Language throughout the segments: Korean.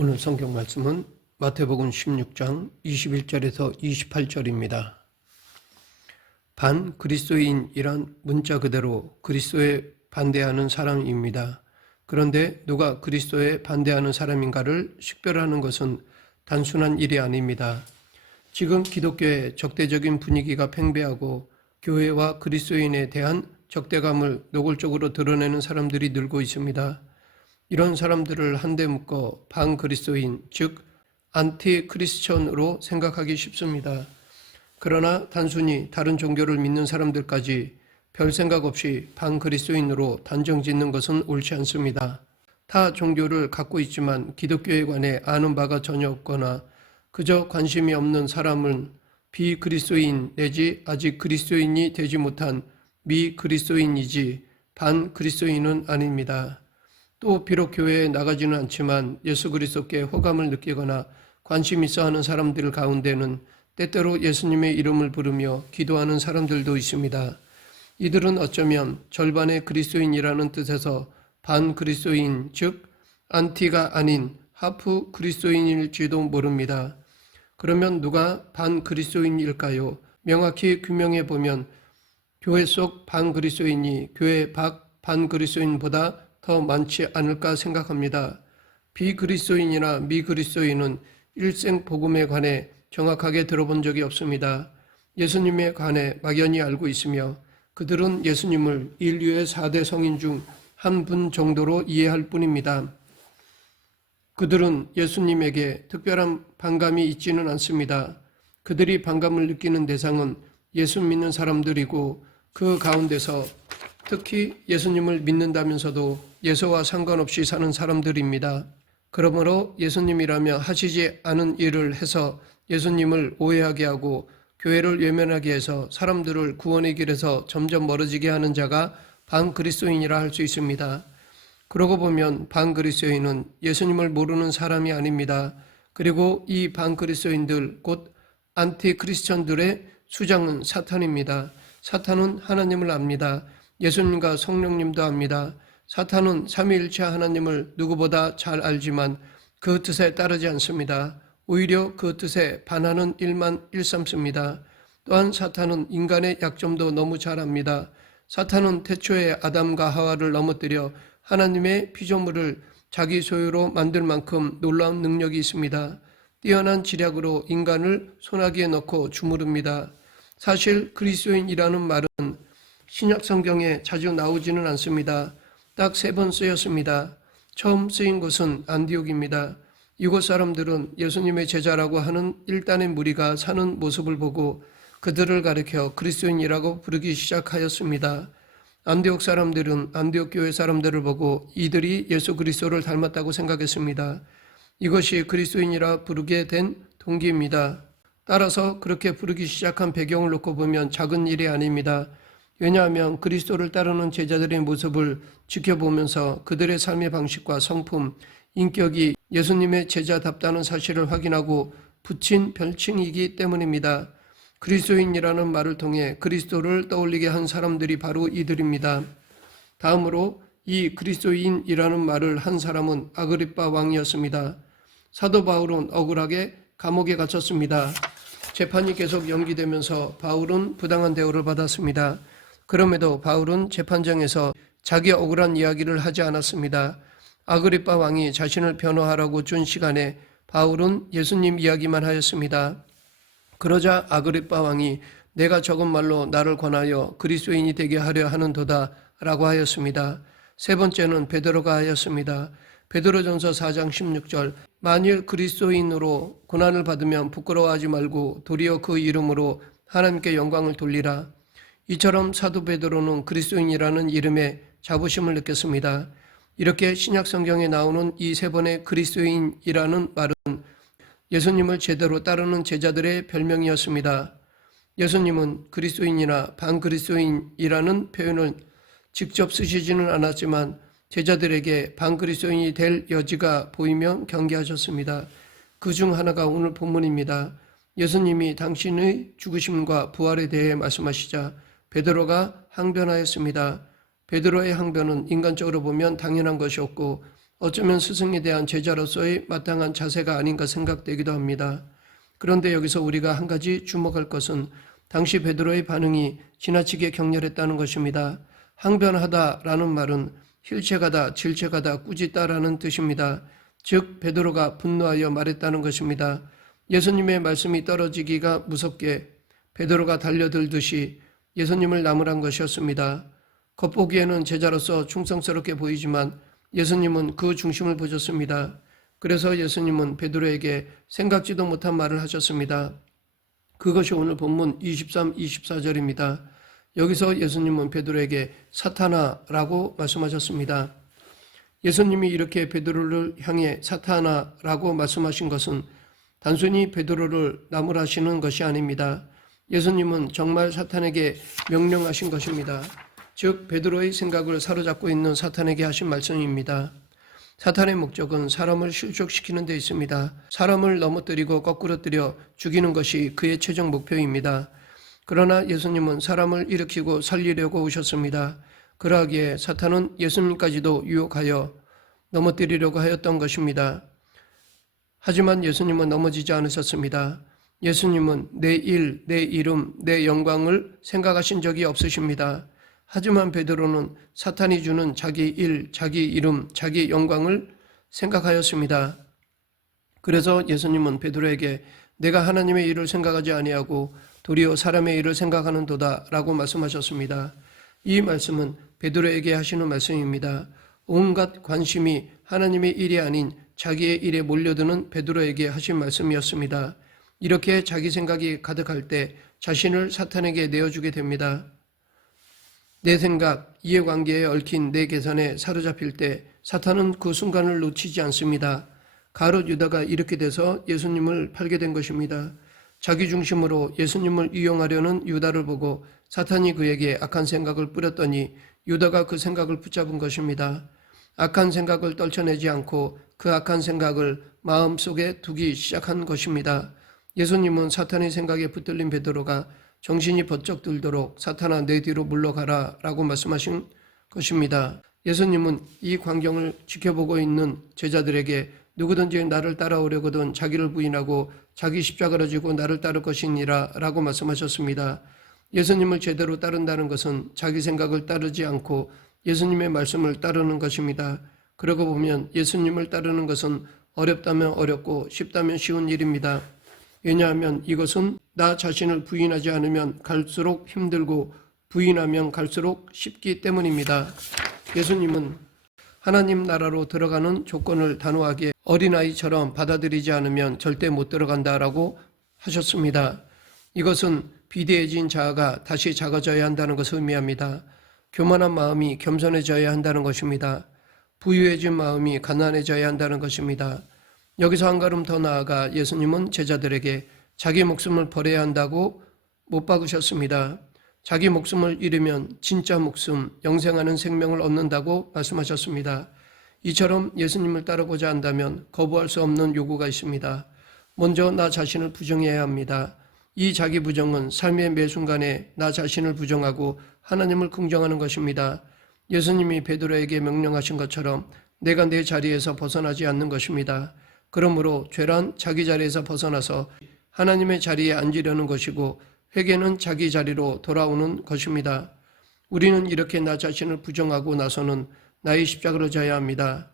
오늘 성경 말씀은 마태복음 16장 21절에서 28절입니다. 반 그리스도인이란 문자 그대로 그리스도에 반대하는 사람입니다. 그런데 누가 그리스도에 반대하는 사람인가를 식별하는 것은 단순한 일이 아닙니다. 지금 기독교의 적대적인 분위기가 팽배하고 교회와 그리스도인에 대한 적대감을 노골적으로 드러내는 사람들이 늘고 있습니다. 이런 사람들을 한데 묶어 반그리스도인, 즉 안티크리스천으로 생각하기 쉽습니다. 그러나 단순히 다른 종교를 믿는 사람들까지 별 생각 없이 반그리스도인으로 단정짓는 것은 옳지 않습니다. 타 종교를 갖고 있지만 기독교에 관해 아는 바가 전혀 없거나 그저 관심이 없는 사람은 비그리스도인 내지 아직 그리스도인이 되지 못한 미그리스도인이지 반그리스도인은 아닙니다. 또 비록 교회에 나가지는 않지만 예수 그리스도께 호감을 느끼거나 관심 있어 하는 사람들 가운데는 때때로 예수님의 이름을 부르며 기도하는 사람들도 있습니다. 이들은 어쩌면 절반의 그리스도인이라는 뜻에서 반그리스도인, 즉 안티가 아닌 하프 그리스도인일지도 모릅니다. 그러면 누가 반그리스도인일까요? 명확히 규명해 보면 교회 속 반그리스도인이 교회 밖 반그리스도인보다 더 많지 않을까 생각합니다. 비그리스도인이나 미그리스도인은 일생 복음에 관해 정확하게 들어본 적이 없습니다. 예수님에 관해 막연히 알고 있으며 그들은 예수님을 인류의 4대 성인 중 한 분 정도로 이해할 뿐입니다. 그들은 예수님에게 특별한 반감이 있지는 않습니다. 그들이 반감을 느끼는 대상은 예수 믿는 사람들이고 그 가운데서 특히 예수님을 믿는다면서도 예수와 상관없이 사는 사람들입니다. 그러므로 예수님이라며 하시지 않은 일을 해서 예수님을 오해하게 하고 교회를 외면하게 해서 사람들을 구원의 길에서 점점 멀어지게 하는 자가 반그리스도인이라 할 수 있습니다. 그러고 보면 반그리스도인은 예수님을 모르는 사람이 아닙니다. 그리고 이 반그리스도인들 곧 안티크리스천들의 수장은 사탄입니다. 사탄은 하나님을 압니다. 예수님과 성령님도 압니다. 사탄은 삼위일체 하나님을 누구보다 잘 알지만 그 뜻에 따르지 않습니다. 오히려 그 뜻에 반하는 일만 일삼습니다. 또한 사탄은 인간의 약점도 너무 잘 압니다. 사탄은 태초에 아담과 하와를 넘어뜨려 하나님의 피조물을 자기 소유로 만들 만큼 놀라운 능력이 있습니다. 뛰어난 지략으로 인간을 소나기에 넣고 주무릅니다. 사실 그리스도인이라는 말은 신약 성경에 자주 나오지는 않습니다. 딱 3번 쓰였습니다. 처음 쓰인 곳은 안디옥입니다. 이곳 사람들은 예수님의 제자라고 하는 일단의 무리가 사는 모습을 보고 그들을 가리켜 그리스도인이라고 부르기 시작하였습니다. 안디옥 사람들은 안디옥 교회 사람들을 보고 이들이 예수 그리스도를 닮았다고 생각했습니다. 이것이 그리스도인이라 부르게 된 동기입니다. 따라서 그렇게 부르기 시작한 배경을 놓고 보면 작은 일이 아닙니다. 왜냐하면 그리스도를 따르는 제자들의 모습을 지켜보면서 그들의 삶의 방식과 성품, 인격이 예수님의 제자답다는 사실을 확인하고 붙인 별칭이기 때문입니다. 그리스도인이라는 말을 통해 그리스도를 떠올리게 한 사람들이 바로 이들입니다. 다음으로 이 그리스도인이라는 말을 한 사람은 아그리빠 왕이었습니다. 사도 바울은 억울하게 감옥에 갇혔습니다. 재판이 계속 연기되면서 바울은 부당한 대우를 받았습니다. 그럼에도 바울은 재판장에서 자기 억울한 이야기를 하지 않았습니다. 아그리빠 왕이 자신을 변호하라고 준 시간에 바울은 예수님 이야기만 하였습니다. 그러자 아그리빠 왕이 내가 적은 말로 나를 권하여 그리스도인이 되게 하려 하는도다 라고 하였습니다. 3번째는 베드로가 하였습니다. 베드로전서 4장 16절 만일 그리스도인으로 고난을 받으면 부끄러워하지 말고 도리어 그 이름으로 하나님께 영광을 돌리라. 이처럼 사도 베드로는 그리스도인이라는 이름에 자부심을 느꼈습니다. 이렇게 신약 성경에 나오는 이 3번의 그리스도인이라는 말은 예수님을 제대로 따르는 제자들의 별명이었습니다. 예수님은 그리스도인이나 반그리스도인이라는 표현을 직접 쓰시지는 않았지만 제자들에게 반그리스도인이 될 여지가 보이면 경계하셨습니다. 그 중 하나가 오늘 본문입니다. 예수님이 당신의 죽으심과 부활에 대해 말씀하시자 베드로가 항변하였습니다. 베드로의 항변은 인간적으로 보면 당연한 것이었고 어쩌면 스승에 대한 제자로서의 마땅한 자세가 아닌가 생각되기도 합니다. 그런데 여기서 우리가 한 가지 주목할 것은 당시 베드로의 반응이 지나치게 격렬했다는 것입니다. 항변하다라는 말은 힐책하다, 질책하다, 꾸짖다라는 뜻입니다. 즉 베드로가 분노하여 말했다는 것입니다. 예수님의 말씀이 떨어지기가 무섭게 베드로가 달려들듯이 예수님을 나무란 것이었습니다. 겉보기에는 제자로서 충성스럽게 보이지만 예수님은 그 중심을 보셨습니다. 그래서 예수님은 베드로에게 생각지도 못한 말을 하셨습니다. 그것이 오늘 본문 23, 24절입니다. 여기서 예수님은 베드로에게 사탄아라고 말씀하셨습니다. 예수님이 이렇게 베드로를 향해 사탄아라고 말씀하신 것은 단순히 베드로를 나무라시는 것이 아닙니다. 예수님은 정말 사탄에게 명령하신 것입니다. 즉 베드로의 생각을 사로잡고 있는 사탄에게 하신 말씀입니다. 사탄의 목적은 사람을 실족시키는 데 있습니다. 사람을 넘어뜨리고 거꾸러뜨려 죽이는 것이 그의 최종 목표입니다. 그러나 예수님은 사람을 일으키고 살리려고 오셨습니다. 그러하기에 사탄은 예수님까지도 유혹하여 넘어뜨리려고 하였던 것입니다. 하지만 예수님은 넘어지지 않으셨습니다. 예수님은 내 일, 내 이름, 내 영광을 생각하신 적이 없으십니다. 하지만 베드로는 사탄이 주는 자기 일, 자기 이름, 자기 영광을 생각하였습니다. 그래서 예수님은 베드로에게 내가 하나님의 일을 생각하지 아니하고 도리어 사람의 일을 생각하는도다 라고 말씀하셨습니다. 이 말씀은 베드로에게 하시는 말씀입니다. 온갖 관심이 하나님의 일이 아닌 자기의 일에 몰려드는 베드로에게 하신 말씀이었습니다. 이렇게 자기 생각이 가득할 때 자신을 사탄에게 내어주게 됩니다. 내 생각, 이해관계에 얽힌 내 계산에 사로잡힐 때 사탄은 그 순간을 놓치지 않습니다. 가룟 유다가 이렇게 돼서 예수님을 팔게 된 것입니다. 자기 중심으로 예수님을 이용하려는 유다를 보고 사탄이 그에게 악한 생각을 뿌렸더니 유다가 그 생각을 붙잡은 것입니다. 악한 생각을 떨쳐내지 않고 그 악한 생각을 마음속에 두기 시작한 것입니다. 예수님은 사탄의 생각에 붙들린 베드로가 정신이 번쩍 들도록 사탄아 내 뒤로 물러가라 라고 말씀하신 것입니다. 예수님은 이 광경을 지켜보고 있는 제자들에게 누구든지 나를 따라오려거든 자기를 부인하고 자기 십자가를 지고 나를 따를 것이니라 라고 말씀하셨습니다. 예수님을 제대로 따른다는 것은 자기 생각을 따르지 않고 예수님의 말씀을 따르는 것입니다. 그러고 보면 예수님을 따르는 것은 어렵다면 어렵고 쉽다면 쉬운 일입니다. 왜냐하면 이것은 나 자신을 부인하지 않으면 갈수록 힘들고 부인하면 갈수록 쉽기 때문입니다. 예수님은 하나님 나라로 들어가는 조건을 단호하게 어린아이처럼 받아들이지 않으면 절대 못 들어간다라고 하셨습니다. 이것은 비대해진 자아가 다시 작아져야 한다는 것을 의미합니다. 교만한 마음이 겸손해져야 한다는 것입니다. 부유해진 마음이 가난해져야 한다는 것입니다. 여기서 한 걸음 더 나아가 예수님은 제자들에게 자기 목숨을 버려야 한다고 못 박으셨습니다. 자기 목숨을 잃으면 진짜 목숨, 영생하는 생명을 얻는다고 말씀하셨습니다. 이처럼 예수님을 따르고자 한다면 거부할 수 없는 요구가 있습니다. 먼저 나 자신을 부정해야 합니다. 이 자기 부정은 삶의 매 순간에 나 자신을 부정하고 하나님을 긍정하는 것입니다. 예수님이 베드로에게 명령하신 것처럼 내가 내 자리에서 벗어나지 않는 것입니다. 그러므로 죄란 자기 자리에서 벗어나서 하나님의 자리에 앉으려는 것이고 회개는 자기 자리로 돌아오는 것입니다. 우리는 이렇게 나 자신을 부정하고 나서는 나의 십자가를 져야 합니다.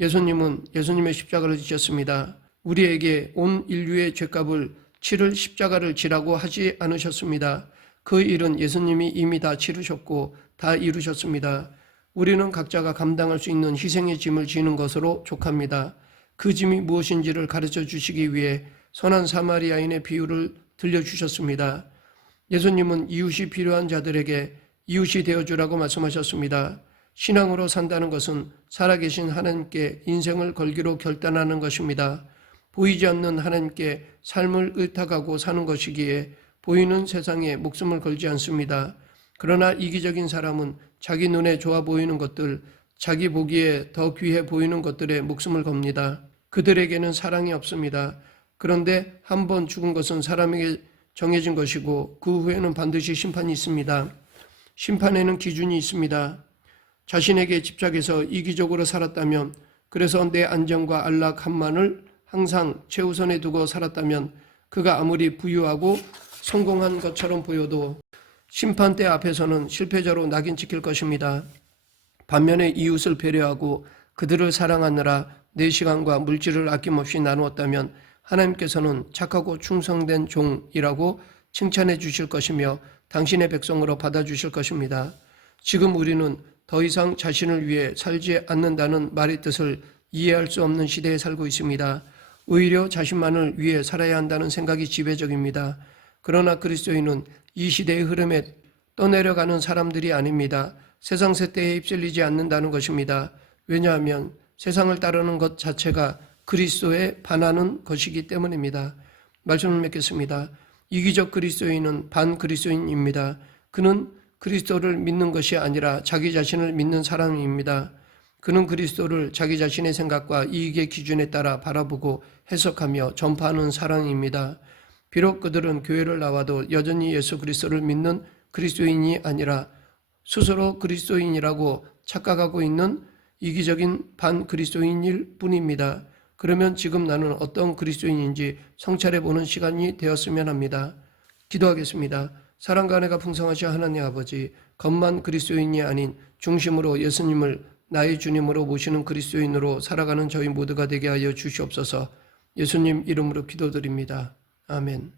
예수님은 예수님의 십자가를 지셨습니다. 우리에게 온 인류의 죄값을 치를 십자가를 지라고 하지 않으셨습니다. 그 일은 예수님이 이미 다 치르셨고 다 이루셨습니다. 우리는 각자가 감당할 수 있는 희생의 짐을 지는 것으로 족합니다. 그 짐이 무엇인지를 가르쳐 주시기 위해 선한 사마리아인의 비유를 들려주셨습니다. 예수님은 이웃이 필요한 자들에게 이웃이 되어주라고 말씀하셨습니다. 신앙으로 산다는 것은 살아계신 하나님께 인생을 걸기로 결단하는 것입니다. 보이지 않는 하나님께 삶을 의탁하고 사는 것이기에 보이는 세상에 목숨을 걸지 않습니다. 그러나 이기적인 사람은 자기 눈에 좋아 보이는 것들, 자기 보기에 더 귀해 보이는 것들에 목숨을 겁니다. 그들에게는 사랑이 없습니다. 그런데 한 번 죽은 것은 사람에게 정해진 것이고 그 후에는 반드시 심판이 있습니다. 심판에는 기준이 있습니다. 자신에게 집착해서 이기적으로 살았다면 그래서 내 안정과 안락함만을 항상 최우선에 두고 살았다면 그가 아무리 부유하고 성공한 것처럼 보여도 심판대 앞에서는 실패자로 낙인 찍힐 것입니다. 반면에 이웃을 배려하고 그들을 사랑하느라 내 시간과 물질을 아낌없이 나누었다면 하나님께서는 착하고 충성된 종이라고 칭찬해 주실 것이며 당신의 백성으로 받아주실 것입니다. 지금 우리는 더 이상 자신을 위해 살지 않는다는 말의 뜻을 이해할 수 없는 시대에 살고 있습니다. 오히려 자신만을 위해 살아야 한다는 생각이 지배적입니다. 그러나 그리스도인은 이 시대의 흐름에 떠내려가는 사람들이 아닙니다. 세상 세대에 휩쓸리지 않는다는 것입니다. 왜냐하면 세상을 따르는 것 자체가 그리스도에 반하는 것이기 때문입니다. 말씀을 맺겠습니다. 이기적 그리스도인은 반그리스도인입니다. 그는 그리스도를 믿는 것이 아니라 자기 자신을 믿는 사람입니다. 그는 그리스도를 자기 자신의 생각과 이익의 기준에 따라 바라보고 해석하며 전파하는 사람입니다. 비록 그들은 교회를 나와도 여전히 예수 그리스도를 믿는 그리스도인이 아니라 스스로 그리스도인이라고 착각하고 있는 이기적인 반그리스도인일 뿐입니다. 그러면 지금 나는 어떤 그리스도인인지 성찰해보는 시간이 되었으면 합니다. 기도하겠습니다. 사랑과 은혜가 풍성하신 하나님 아버지, 겉만 그리스도인이 아닌 중심으로 예수님을 나의 주님으로 모시는 그리스도인으로 살아가는 저희 모두가 되게 하여 주시옵소서. 예수님 이름으로 기도드립니다. 아멘.